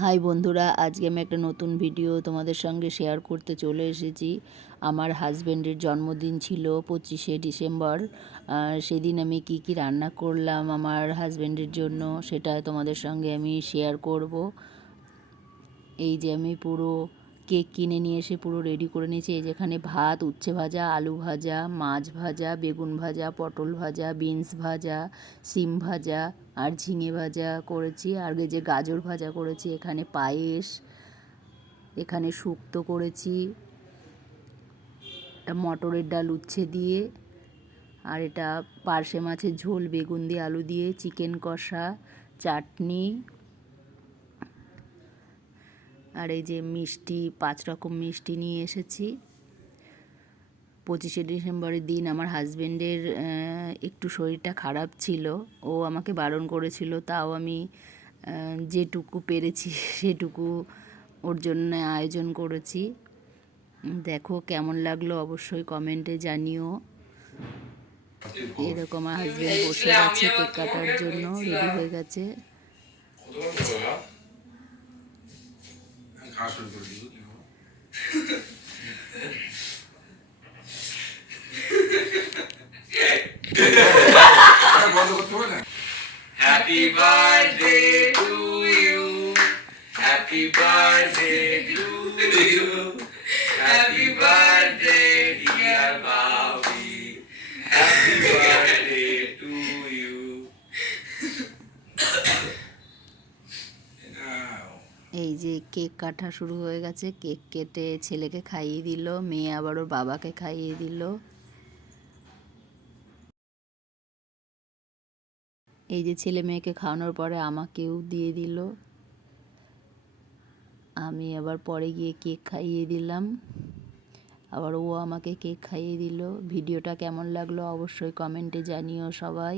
High বন্ধুরা, আজকে আমি একটা নতুন ভিডিও তোমাদের সঙ্গে শেয়ার করতে চলে এসেছি। আমার হাজব্যান্ডের জন্মদিন ছিল 25শে ডিসেম্বর। সেদিন আমি কি কি রান্না করলাম আমার হাজব্যান্ডের জন্য সেটা তোমাদের সঙ্গে আমি শেয়ার করব। এই যে আমি পুরো কেক কিনে নিয়ে এসে পুরো রেডি করে নিয়েছি। এই যেখানে ভাত, উচ্ছে ভাজা, আলু ভাজা, মাছ ভাজা, বেগুন ভাজা, পটল ভাজা, বিনস ভাজা, সিম ভাজা আর ঝিঙে ভাজা করেছি। আর এই যে গাজর ভাজা করেছি। এখানে পায়েস, এখানে শুক্তো করেছি, মটরের ডাল উচ্ছে দিয়ে, আর এটা পার্শে মাছের ঝোল বেগুন দিয়ে আলু দিয়ে, চিকেন কষা, চাটনি, আর এই যে মিষ্টি, 5 রকম মিষ্টি নিয়ে এসেছি। 25শে ডিসেম্বরের দিন আমার হাজব্যান্ডের একটু শরীরটা খারাপ ছিল। ও আমাকে বারণ করেছিল, তাও আমি যেটুকু পেরেছি সেটুকু ওর জন্য আয়োজন করেছি। দেখো কেমন লাগলো অবশ্যই কমেন্টে জানিও। এরকম আমার হাজব্যান্ড বসে গেছে কেক কাটার জন্য, রেডি হয়ে গেছে। Happy birthday to you. Happy birthday to you. Happy birthday, dear Bobby. Happy birthday to you. এই যে কেক কাটা শুরু হয়ে গেছে। কেক কেটে ছেলেকে খাইয়ে দিল, মেয়ে আবার ওর বাবাকে খাইয়ে দিল। এই যে ছেলে মেয়েকে খাওয়ানোর পরে আমাকেও দিয়ে দিল। আমি আবার পরে গিয়ে কেক খাইয়ে দিলাম, আবার ও আমাকে কেক খাইয়ে দিল। ভিডিওটা কেমন লাগলো অবশ্যই কমেন্টে জানিও সবাই।